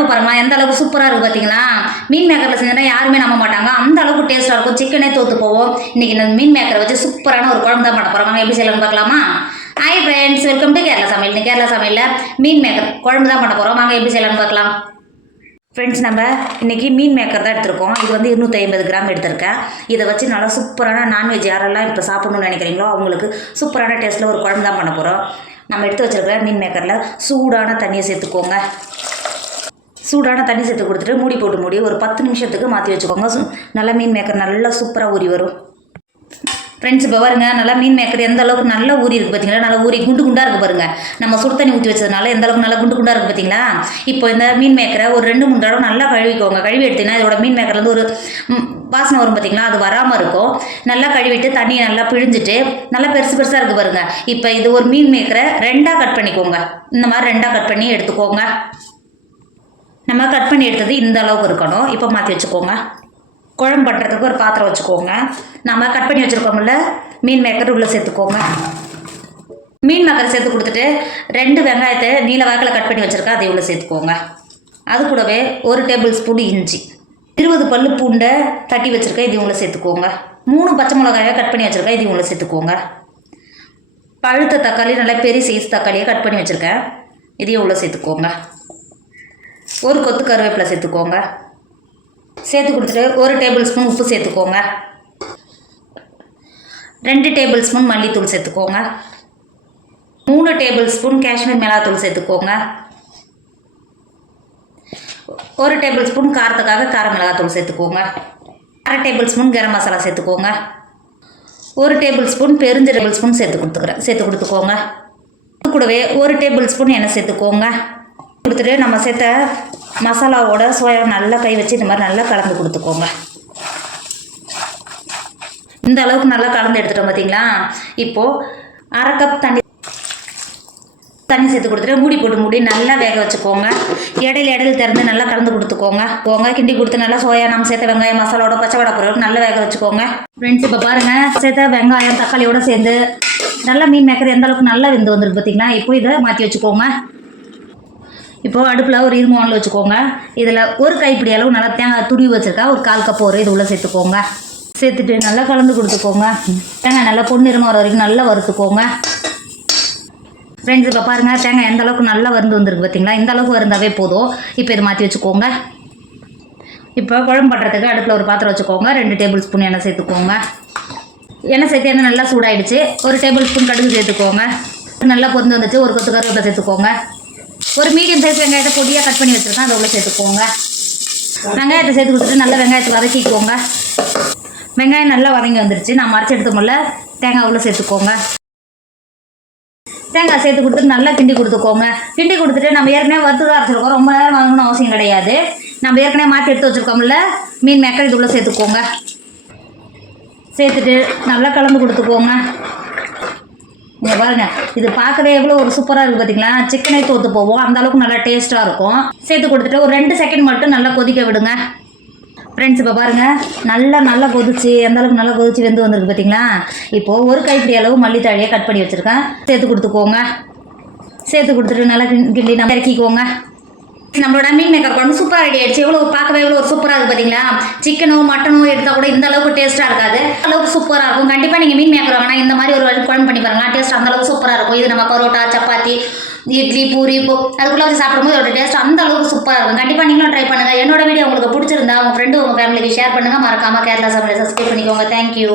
குழம்பு பாருமா எந்த அளவுக்கு சூப்பராக இருக்குது பார்த்தீங்களா. மீன் மேக்கரில் செஞ்சோன்னா யாருமே நம்ப மாட்டாங்க, அந்த அளவுக்கு டேஸ்ட்டாக இருக்கும். சிக்கனே தோற்று போவோம். இன்றைக்கி இந்த மீன் மேக்கரை வச்சு சூப்பரான ஒரு குழம்பு தான் பண்ண போகிறோம். வாங்க எப்படி செய்யலாம்னு பார்க்கலாமா. Hi friends, welcome to Kerala சமையல். இந்த கேரளா சமையலில் மீன் மேக்கர் குழம்பு தான் பண்ண போகிறோம். வாங்க எப்படி செய்யலாம்னு பார்க்கலாம். ஃப்ரெண்ட்ஸ், நம்ம இன்றைக்கி மீன் மேக்கர் தான் எடுத்திருக்கோம். இது வந்து 250 கிராம் எடுத்திருக்கேன். இதை வச்சு நல்லா சூப்பரான நான்வெஜ் யாரெல்லாம் இப்போ சாப்பிட்ணுன்னு நினைக்கிறீங்களோ அவங்களுக்கு சூப்பரான டேஸ்ட்டில் ஒரு குழம்பு தான் பண்ண போகிறோம். நம்ம எடுத்து வச்சுருக்கிற மீன் மேக்கரில் சூடான தண்ணியை சேர்த்துக்கோங்க. சூடான தண்ணி சேர்த்து கொடுத்துட்டு மூடி போட்டு மூடி ஒரு 10 நிமிஷத்துக்கு மாற்றி வச்சுக்கோங்க. நல்லா மீன் மேக்கர் நல்லா சூப்பராக ஊறி வரும். ஃப்ரெண்ட்ஸ், இப்போ பாருங்க நல்லா மீன் மேக்கர் எந்த அளவுக்கு நல்லா ஊறி இருக்குது பார்த்தீங்களா. நல்லா ஊறி குண்டு குண்டாக இருக்குது பாருங்கள். நம்ம சுடு தண்ணி ஊற்றி வச்சதுனால எந்த அளவுக்கு நல்லா குண்டு குண்டாக இருக்குது பார்த்தீங்களா. இப்போ இந்த மீன் மேக்கரை ஒரு 2-3 தடவை நல்லா கழுவிக்கோங்க. கழுவி எடுத்தீங்கன்னா இதோட மீன் மேக்கர்லேருந்து ஒரு வாசனை வரும் பார்த்தீங்களா, அது வராமல் இருக்கும். நல்லா கழுவிட்டு தண்ணியை நல்லா பிழிஞ்சிட்டு நல்லா பெருசு பெருசாக இருக்குது பாருங்கள். இப்போ இது ஒரு மீன் மேக்கரை 2ஆக கட் பண்ணிக்கோங்க. இந்த மாதிரி 2ஆக கட் பண்ணி எடுத்துக்கோங்க. நம்ம கட் பண்ணி எடுத்தது இந்த அளவுக்கு இருக்கணும். இப்போ மாற்றி வச்சுக்கோங்க. குழம்பு பண்ணுறதுக்கு ஒரு பாத்திரம் வச்சுக்கோங்க. நம்ம கட் பண்ணி வச்சுருக்கோம்ல மீன் மேக்கர் உள்ளே சேர்த்துக்கோங்க. மீன் மேக்கரை சேர்த்து கொடுத்துட்டு 2 வெங்காயத்தை நீல வாக்கில் கட் பண்ணி வச்சுருக்கேன், அதை உள்ளே சேர்த்துக்கோங்க. அது கூடவே 1 டேபிள் ஸ்பூன் இஞ்சி, 20 பல்லு பூண்டை தட்டி வச்சுருக்கேன், இதையும் உள்ளே சேர்த்துக்கோங்க. 3 பச்சை மிளகாயை கட் பண்ணி வச்சுருக்கேன், இதையும் உள்ளே சேர்த்துக்கோங்க. பழுத்த தக்காளி நல்லா பெரிய சைஸ் தக்காளியை கட் பண்ணி வச்சுருக்கேன், இதையும் உள்ளே சேர்த்துக்கோங்க. 1 கொத்து கருவேப்பிலை சேர்த்துக்கோங்க. சேர்த்து கொடுத்துட்டு 1 டேபிள் ஸ்பூன் உப்பு சேர்த்துக்கோங்க. 2 டேபிள் ஸ்பூன் மல்லித்தூள் சேர்த்துக்கோங்க. 3 டேபிள் ஸ்பூன் காஷ்மீர் மிளகாத்தூள் சேர்த்துக்கோங்க. 1 டேபிள் ஸ்பூன் காரத்துக்காக கார மிளகாத்தூள் சேர்த்துக்கோங்க. 1/2 டேபிள் ஸ்பூன் கரம் மசாலா சேர்த்துக்கோங்க. 1 டேபிள் ஸ்பூன் டேபிள் ஸ்பூன் சேர்த்து கொடுத்துக்கோங்க. இது கூடவே 1 டேபிள் ஸ்பூன் எண்ணெய் சேர்த்துக்கோங்க. கொடுத்துட்டு நம்ம சேர்த்த மசாலாவோட சோயா நல்லா கை வச்சு இந்த மாதிரி நல்லா கலந்து கொடுத்துக்கோங்க. இந்த அளவுக்கு நல்லா கலந்து எடுத்துட்டோம் பார்த்தீங்களா. இப்போது 1/2 கப் தண்ணி சேர்த்து கொடுத்துட்டு மூடி போட்டு மூடி நல்லா வேக வச்சுக்கோங்க. இடையில திறந்து நல்லா கலந்து கொடுத்துக்கோங்க. கிண்டி கொடுத்து நல்லா சோயா நம்ம சேர்த்த வெங்காயம் மசாலாவோட பச்சை வடை பொருள் நல்லா வேக வச்சுக்கோங்க. ஃப்ரெண்ட்ஸ், இப்போ பாருங்கள் சேர்த்த வெங்காயம் தக்காளியோடு சேர்ந்து நல்லா மீன் மேக்கர் எந்த அளவுக்கு நல்லா வெந்து வந்துருக்கு பார்த்தீங்களா. இப்போ இதை மாற்றி வச்சுக்கோங்க. இப்போது அடுப்பில் ஒரு இரும்பு வச்சுக்கோங்க. இதில் 1 கைப்பிடி அளவு நல்லா தேங்காய் துருவி வச்சுருக்கா, ஒரு 1/4 கப் இது உள்ளே சேர்த்துக்கோங்க. சேர்த்துட்டு நல்லா கலந்து கொடுத்துக்கோங்க. தேங்காய் நல்லா பொன்னிறமாக வர வரைக்கும் நல்லா வறுத்துக்கோங்க. ஃப்ரெண்ட்ஸ், இப்போ பாருங்கள் தேங்காய் எந்த அளவுக்கு நல்லா வந்துருக்கு பார்த்தீங்களா. இந்த அளவுக்கு வருந்தாவே போதும். இப்போ இதை மாற்றி வச்சுக்கோங்க. இப்போ குழம்பு பண்ணுறதுக்கு அடுப்பில் ஒரு பாத்திரம் வச்சுக்கோங்க. 2 டேபிள் ஸ்பூன் எண்ணெய் சேர்த்துக்கோங்க. எண்ணெய் சேர்த்து எண்ணெய் நல்லா சூடாயிடுச்சு. 1 டேபிள் ஸ்பூன் கடுகு சேர்த்துக்கோங்க. நல்லா பொரிந்து வந்துச்சு. 1 கொத்து கருவேப்பிலை சேர்த்துக்கோங்க. ஒரு மீடியம் சைஸ் வெங்காயத்தை பொடியாக கட் பண்ணி வச்சுருக்கேன், அதை உள்ள சேர்த்துக்கோங்க. வெங்காயத்தை சேர்த்து கொடுத்துட்டு நல்லா வெங்காயத்தை வதக்கிக்கோங்க. வெங்காயம் நல்லா வதங்கி வந்துருச்சு. நான் மறைச்சி எடுத்தோம்ல தேங்காய் உள்ள சேர்த்துக்கோங்க. தேங்காய் சேர்த்து கொடுத்துட்டு நல்லா கிண்டி கொடுத்துக்கோங்க. கிண்டி கொடுத்துட்டு நம்ம ஏற்கனவே வறுத்து தான் அரைச்சிருக்கோம், ரொம்ப நேரம் வாங்கணும்னு அவசியம் கிடையாது. நம்ம ஏற்கனவே மாற்றி எடுத்து வச்சுருக்கோம்ல மீன் மேக்கர், இது உள்ள சேர்த்துக்கோங்க. சேர்த்துட்டு நல்லா கலந்து கொடுத்துக்கோங்க. இங்கே பாருங்கள், இது பார்க்கவே எவ்வளோ ஒரு சூப்பராக இருக்குது பார்த்தீங்களா. சிக்கனே தோற்று போவோம், அந்த அளவுக்கு நல்லா டேஸ்ட்டாக இருக்கும். சேர்த்து கொடுத்துட்டு ஒரு 2 செகண்ட் மட்டும் நல்லா கொதிக்க விடுங்க. ஃப்ரெண்ட்ஸ், இப்போ பாருங்கள் நல்லா கொதிச்சு எந்த அளவுக்கு நல்லா கொதிச்சு வெந்து வந்துருக்கு பார்த்தீங்களா. இப்போது 1 கைப்பிடி அளவு மல்லித்தழையை கட் பண்ணி வச்சுருக்கேன், சேர்த்து கொடுத்துக்கோங்க. சேர்த்து கொடுத்துட்டு நல்லா கிண்டி நம்ம இறக்கிக்கோங்க. நம்மளோட மீன் மேக்கர் குழம்பு சூப்பராக ரெடி ஆயிடுச்சு. பார்க்கவே எவ்வளோ ஒரு சூப்பராக இருக்குது பார்த்தீங்களா. சிக்கனோ மட்டனோ எடுத்தால் கூட இந்த அளவுக்கு டேஸ்ட்டாக இருக்காது, அளவுக்கு சூப்பராக இருக்கும். கண்டிப்பாக நீங்கள் மீன் மேக்கர் வாங்கினா இந்த மாதிரி ஒரு குழம்பு பண்ணி பாருங்க, டேஸ்ட் அந்த அளவுக்கு சூப்பராக இருக்கும். இது நம்ம பரோட்டா, சப்பாத்தி, இட்லி, பூரி அதுக்குள்ளே வச்சு சாப்பிடும்போது அதோட டேஸ்ட் அந்த அளவுக்கு சூப்பராக இருக்கும். கண்டிப்பாக நீங்களும் ட்ரை பண்ணுங்கள். என்னோட வீடியோ உங்களுக்கு பிடிச்சிருந்தா உங்கள் ஃப்ரெண்டு உங்கள் ஃபேமிலிக்கு ஷேர் பண்ணுங்கள். மறக்காமல் கேரளா சமையலை சப்ஸ்கிரைப் பண்ணிக்கோங்க. தேங்க்யூ.